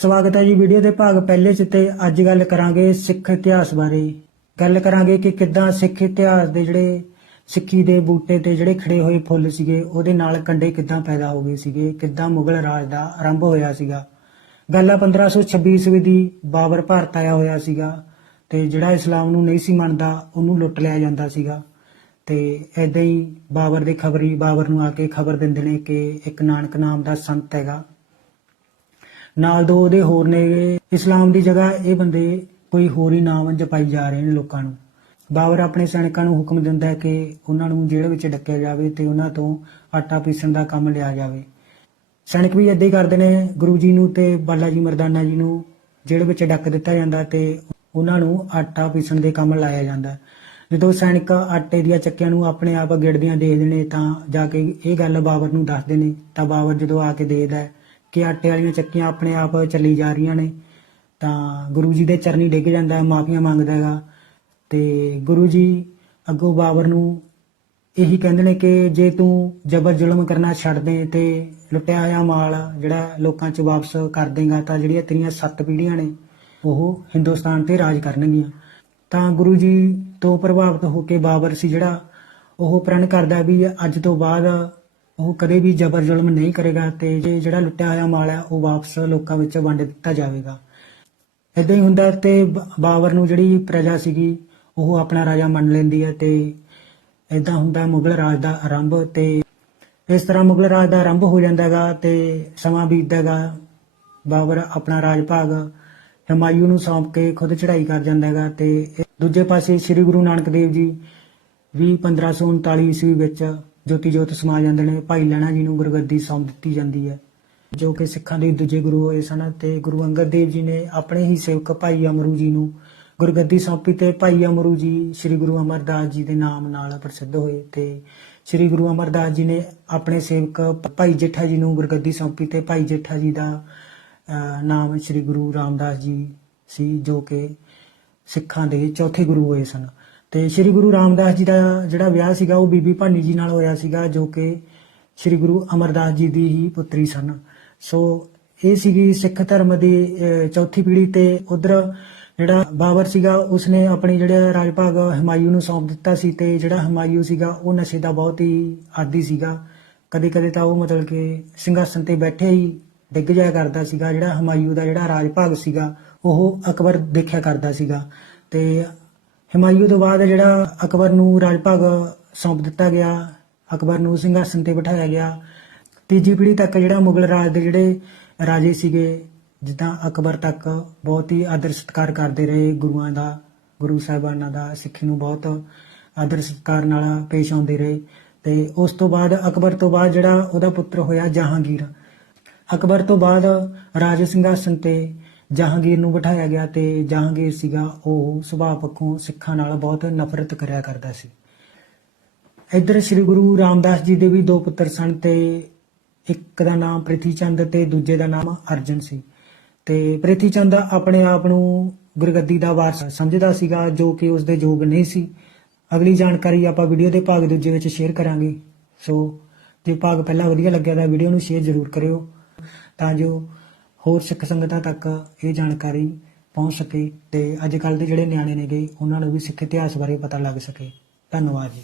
ਸਵਾਗਤ ਹੈ ਜੀ ਵੀਡੀਓ ਦੇ ਭਾਗ ਪਹਿਲੇ ਚ ਤੇ ਅੱਜ ਗੱਲ ਕਰਾਂਗੇ ਸਿੱਖ ਇਤਿਹਾਸ ਬਾਰੇ। ਗੱਲ ਕਰਾਂਗੇ ਕਿ ਕਿੱਦਾਂ ਸਿੱਖ ਇਤਿਹਾਸ ਦੇ ਜਿਹੜੇ ਸਿੱਖੀ ਦੇ ਬੂਟੇ ਤੇ ਜਿਹੜੇ ਖੜੇ ਹੋਏ ਫੁੱਲ ਸੀਗੇ, ਉਹਦੇ ਨਾਲ ਕੰਡੇ ਕਿੱਦਾਂ ਪੈਦਾ ਹੋ ਗਏ ਸੀਗੇ, ਕਿੱਦਾਂ ਮੁਗਲ ਰਾਜ ਦਾ ਆਰੰਭ ਹੋਇਆ ਸੀਗਾ। ਗੱਲ ਆ 1526 ਈਸਵੀ ਦੀ, ਬਾਬਰ ਭਾਰਤ ਆਇਆ ਹੋਇਆ ਸੀਗਾ ਤੇ ਜਿਹੜਾ ਇਸਲਾਮ ਨੂੰ ਨਹੀਂ ਸੀ ਮੰਨਦਾ, ਉਹਨੂੰ ਲੁੱਟ ਲਿਆ ਜਾਂਦਾ ਸੀਗਾ। ਤੇ ਐਦਾਂ ਹੀ ਬਾਬਰ ਦੇ ਖਬਰੀ, ਬਾਬਰ ਨੂੰ ਆ ਕੇ ਖਬਰ ਦਿੰਦੇ ਨੇ ਕਿ ਇੱਕ ਨਾਨਕ ਨਾਮ ਦਾ ਸੰਤ ਹੈਗਾ। ਨਾਲ ਦੋ ਉਹਦੇ ਹੋਰ ਨੇ ਇਸਲਾਮ ਦੀ ਜਗ੍ਹਾ ਇਹ ਬੰਦੇ ਕੋਈ ਹੋਰ ਹੀ ਨਾਮ ਜਪਾਈ ਜਾ ਰਹੇ ਨੇ ਲੋਕਾਂ ਨੂੰ। ਬਾਬਰ ਆਪਣੇ ਸੈਨਿਕਾਂ ਨੂੰ ਹੁਕਮ ਦਿੰਦਾ ਹੈ ਕਿ ਉਹਨਾਂ ਨੂੰ ਜੇਲ੍ਹ ਵਿੱਚ ਡੱਕਿਆ ਜਾਵੇ ਤੇ ਉਹਨਾਂ ਤੋਂ ਆਟਾ ਪੀਸਣ ਦਾ ਕੰਮ ਲਿਆ ਜਾਵੇ। ਸੈਨਿਕ ਵੀ ਏਦਾਂ ਹੀ ਕਰਦੇ ਨੇ, ਗੁਰੂ ਜੀ ਨੂੰ ਤੇ ਬਾਲਾ ਜੀ, ਮਰਦਾਨਾ ਜੀ ਨੂੰ ਜੇਲ੍ਹ ਵਿੱਚ ਡੱਕ ਦਿੱਤਾ ਜਾਂਦਾ ਤੇ ਉਹਨਾਂ ਨੂੰ ਆਟਾ ਪੀਸਣ ਦੇ ਕੰਮ ਲਾਇਆ ਜਾਂਦਾ। ਜਦੋਂ ਸੈਨਿਕ ਆਟੇ ਦੀਆਂ ਚੱਕੀਆਂ ਨੂੰ ਆਪਣੇ ਆਪ ਗਿੜਦਿਆਂ ਦੇਖਦੇ ਨੇ ਤਾਂ ਜਾ ਕੇ ਇਹ ਗੱਲ ਬਾਬਰ ਨੂੰ ਦੱਸਦੇ ਨੇ, ਤਾਂ ਬਾਬਰ ਜਦੋਂ ਆ ਕੇ ਦੇਖਦਾ ਹੈ ਕਿ ਆਟੇ ਵਾਲੀਆਂ ਚੱਕੀਆਂ ਆਪਣੇ ਆਪ ਚੱਲੀ ਜਾ ਰਹੀਆਂ ਨੇ। ਤਾਂ ਗੁਰੂ ਜੀ ਦੇ ਚਰਨੀ ਡਿੱਗ ਜਾਂਦਾ ਮਾਫੀਆਂ ਮੰਗਦਾ ਹੈਗਾ। ਤੇ ਗੁਰੂ ਜੀ ਅੱਗੋਂ ਬਾਬਰ ਨੂੰ ਇਹੀ ਕਹਿੰਦੇ ਨੇ ਕਿ ਜੇ ਤੂੰ ਜ਼ਬਰ ਜ਼ੁਲਮ ਕਰਨਾ ਛੱਡ ਦੇ ਤੇ ਲੁੱਟਿਆ ਹੋਇਆ ਮਾਲ ਜਿਹੜਾ ਲੋਕਾਂ 'ਚ ਵਾਪਸ ਕਰ ਦੇਗਾ, ਤਾਂ ਜਿਹੜੀਆਂ ਤੇਰੀਆਂ ਸੱਤ ਪੀੜ੍ਹੀਆਂ ਨੇ, ਉਹ ਹਿੰਦੁਸਤਾਨ ਤੇ ਰਾਜ ਕਰਨਗੀਆਂ। ਤਾਂ ਗੁਰੂ ਜੀ ਤੋਂ ਪ੍ਰਭਾਵਿਤ ਹੋ ਕੇ ਬਾਬਰ ਸੀ ਜਿਹੜਾ, ਉਹ ਪ੍ਰਣ ਕਰਦਾ ਵੀ ਅੱਜ ਤੋਂ ਬਾਅਦ ਉਹ ਕਦੇ ਵੀ ਜ਼ਬਰ ਜ਼ੁਲਮ ਨਹੀਂ ਕਰੇਗਾ ਤੇ ਜੇ ਜਿਹੜਾ ਲੁੱਟਿਆ ਹੋਇਆ ਮਾਲ ਹੈ, ਉਹ ਵਾਪਸ ਲੋਕਾਂ ਵਿੱਚ ਵੰਡ ਦਿੱਤਾ ਜਾਵੇਗਾ। ਇਦਾਂ ਹੀ ਹੁੰਦਾ ਤੇ ਬਾਬਰ ਨੂੰ ਜਿਹੜੀ ਪ੍ਰਜਾ ਸੀਗੀ, ਉਹ ਆਪਣਾ ਰਾਜਾ ਮੰਨ ਲੈਂਦੀ ਹੈ ਤੇ ਇਦਾਂ ਹੁੰਦਾ ਮੁਗਲ ਰਾਜ ਦਾ ਆਰੰਭ ਤੇ ਇਸ ਤਰ੍ਹਾਂ ਮੁਗਲ ਰਾਜ ਦਾ ਆਰੰਭ ਹੋ ਜਾਂਦਾ ਹੈਗਾ ਤੇ ਸਮਾਂ ਬੀਤਦਾ ਹੈਗਾ। ਬਾਬਰ ਆਪਣਾ ਰਾਜ ਭਾਗ ਹਮਾਯੂ ਨੂੰ ਸੌਂਪ ਕੇ ਖੁਦ ਚੜ੍ਹਾਈ ਕਰ ਜਾਂਦਾ ਹੈਗਾ ਤੇ ਦੂਜੇ ਪਾਸੇ ਸ੍ਰੀ ਗੁਰੂ ਨਾਨਕ ਦੇਵ ਜੀ ਵੀ 1539 ਈਸਵੀ ਵਿੱਚ ਜੋਤੀ ਜੋਤ ਸਮਾ ਜਾਂਦੇ ਨੇ, ਭਾਈ ਲਹਿਣਾ ਜੀ ਨੂੰ ਗੁਰਗੱਦੀ ਸੌਂਪ ਦਿੱਤੀ ਜਾਂਦੀ ਹੈ। ਜੋ ਕਿ ਸਿੱਖਾਂ ਦੇ ਦੂਜੇ ਗੁਰੂ ਹੋਏ ਸਨ ਤੇ ਗੁਰੂ ਅੰਗਦ ਦੇਵ ਜੀ ਨੇ ਆਪਣੇ ਹੀ ਸੇਵਕ ਭਾਈ ਅਮਰੂ ਜੀ ਨੂੰ ਗੁਰਗੱਦੀ ਸੌਂਪੀ ਤੇ ਭਾਈ ਅਮਰੂ ਜੀ ਸ੍ਰੀ ਗੁਰੂ ਅਮਰਦਾਸ ਜੀ ਦੇ ਨਾਮ ਨਾਲ ਪ੍ਰਸਿੱਧ ਹੋਏ ਤੇ ਸ੍ਰੀ ਗੁਰੂ ਅਮਰਦਾਸ ਜੀ ਨੇ ਆਪਣੇ ਸੇਵਕ ਭਾਈ ਜੇਠਾ ਜੀ ਨੂੰ ਗੁਰਗੱਦੀ ਸੌਂਪੀ ਤੇ ਭਾਈ ਜੇਠਾ ਜੀ ਦਾ ਨਾਮ ਸ੍ਰੀ ਗੁਰੂ ਰਾਮਦਾਸ ਜੀ ਸੀ, ਜੋ ਕਿ ਸਿੱਖਾਂ ਦੇ ਚੌਥੇ ਗੁਰੂ ਹੋਏ ਸਨ। ਤੇ ਸ੍ਰੀ ਗੁਰੂ ਰਾਮਦਾਸ ਜੀ ਦਾ ਜਿਹੜਾ ਵਿਆਹ ਸੀਗਾ, ਉਹ ਬੀਬੀ ਭਾਨੀ ਜੀ ਨਾਲ ਹੋਇਆ ਸੀਗਾ, ਜੋ ਕਿ ਸ੍ਰੀ ਗੁਰੂ ਅਮਰਦਾਸ ਜੀ ਦੀ ਹੀ ਪੁੱਤਰੀ ਸਨ। ਸੋ ਇਹ ਸੀਗੀ ਸਿੱਖ ਧਰਮ ਦੀ ਚੌਥੀ ਪੀੜ੍ਹੀ ਤੇ ਉਧਰ ਜਿਹੜਾ ਬਾਬਰ ਸੀਗਾ, ਉਸਨੇ ਆਪਣੀ ਜਿਹੜਾ ਰਾਜ ਭਾਗ ਹਮਾਯੂ ਨੂੰ ਸੌਂਪ ਦਿੱਤਾ ਸੀ ਤੇ ਜਿਹੜਾ ਹਮਾਯੂ ਸੀਗਾ, ਉਹ ਨਸ਼ੇ ਦਾ ਬਹੁਤ ਹੀ ਆਦੀ ਸੀਗਾ। ਕਦੇ ਕਦੇ ਤਾਂ ਉਹ ਮਤਲਬ ਕਿ ਸਿੰਘਾਸਨ ਤੇ ਬੈਠੇ ਹੀ ਡਿੱਗ ਜਾਇਆ ਕਰਦਾ ਸੀਗਾ। ਜਿਹੜਾ ਹਮਾਯੂ ਦਾ ਜਿਹੜਾ ਰਾਜ ਭਾਗ ਸੀਗਾ, ਉਹ ਅਕਬਰ ਦੇਖਿਆ ਕਰਦਾ ਸੀਗਾ। ਤੇ ਹਮਾਯੂ ਤੋਂ ਬਾਅਦ ਜਿਹੜਾ ਅਕਬਰ ਨੂੰ ਰਾਜ ਸੌਂਪ ਦਿੱਤਾ ਗਿਆ, ਅਕਬਰ ਨੂੰ ਸਿੰਘਾਸਨ ਤੇ ਬਿਠਾਇਆ ਗਿਆ। ਤੀਜੀ ਪੀੜ੍ਹੀ ਤੱਕ ਜਿਹੜਾ ਮੁਗਲ ਰਾਜ ਦੇ ਜਿਹੜੇ ਰਾਜੇ ਸੀਗੇ, ਜਿੱਦਾਂ ਅਕਬਰ ਤੱਕ ਬਹੁਤ ਹੀ ਆਦਰ ਸਤਿਕਾਰ ਕਰਦੇ ਰਹੇ ਗੁਰੂਆਂ ਦਾ, ਗੁਰੂ ਸਾਹਿਬਾਨਾਂ ਦਾ, ਸਿੱਖੀ ਨੂੰ ਬਹੁਤ ਆਦਰ ਸਤਿਕਾਰ ਨਾਲ ਪੇਸ਼ ਆਉਂਦੇ ਰਹੇ। ਤੇ ਉਸ ਤੋਂ ਬਾਅਦ ਅਕਬਰ ਤੋਂ ਬਾਅਦ ਜਿਹੜਾ ਉਹਦਾ ਪੁੱਤਰ ਹੋਇਆ ਜਹਾਂਗੀਰ। ਅਕਬਰ ਤੋਂ ਬਾਅਦ ਰਾਜੇ ਸਿੰਘਾਸਨ ਤੇ ਜਹਾਂਗੀਰ ਨੂੰ ਬਿਠਾਇਆ ਗਿਆ ਤੇ ਜਹਾਂਗੀਰ ਸੀਗਾ ਉਹ ਸੁਭਾਅ ਪੱਖੋਂ ਸਿੱਖਾਂ ਨਾਲ ਬਹੁਤ ਨਫ਼ਰਤ ਕਰਿਆ ਕਰਦਾ ਸੀ। ਇੱਧਰ ਸ੍ਰੀ ਗੁਰੂ ਰਾਮਦਾਸ ਜੀ ਦੇ ਵੀ ਦੋ ਪੁੱਤਰ ਸਨ ਤੇ ਇੱਕ ਦਾ ਨਾਮ ਪ੍ਰਿਥੀ ਤੇ ਦੂਜੇ ਦਾ ਨਾਮ ਅਰਜਨ ਸੀ। ਤੇ ਪ੍ਰਿਥੀ ਚੰਦ ਆਪਣੇ ਆਪ ਨੂੰ ਗੁਰਗੱਦੀ ਦਾ ਵਾਰਸ ਸਮਝਦਾ ਸੀਗਾ ਜੋ ਕਿ ਉਸ ਦੇ ਯੋਗ ਨਹੀਂ ਸੀ। ਅਗਲੀ ਜਾਣਕਾਰੀ ਆਪਾਂ ਵੀਡੀਓ ਦੇ ਭਾਗ ਦੂਜੇ ਵਿੱਚ ਸ਼ੇਅਰ ਕਰਾਂਗੇ। ਸੋ ਜੇ ਭਾਗ ਪਹਿਲਾਂ ਵਧੀਆ ਲੱਗਿਆ ਤਾਂ ਵੀਡੀਓ ਨੂੰ ਸ਼ੇਅਰ ਜ਼ਰੂਰ ਕਰਿਓ। ਤਾਂ ਜੋ ਹੋਰ ਸਿੱਖ ਸੰਗਤਾਂ ਤੱਕ ਇਹ ਜਾਣਕਾਰੀ ਪਹੁੰਚ ਸਕੇ ਅਤੇ ਅੱਜ ਕੱਲ੍ਹ ਦੇ ਜਿਹੜੇ ਨਿਆਣੇ ਨੇਗੇ, ਉਹਨਾਂ ਨੂੰ ਵੀ ਸਿੱਖ ਇਤਿਹਾਸ ਬਾਰੇ ਪਤਾ ਲੱਗ ਸਕੇ। ਧੰਨਵਾਦ ਜੀ।